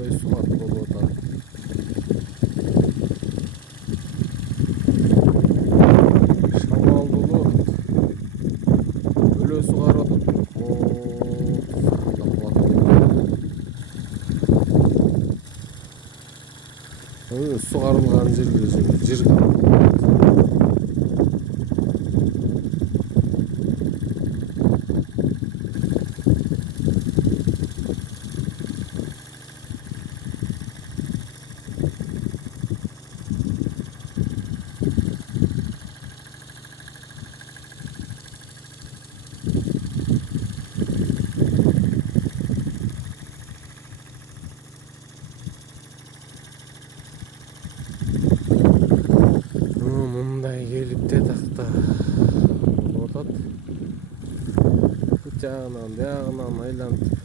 мындай сугат болуп атат. Шамалдуу өлө сугарып атат. Сугарылган жерде жер калып. Мындай келип де такта болуп атат. Бут жагынан, биягынан айланып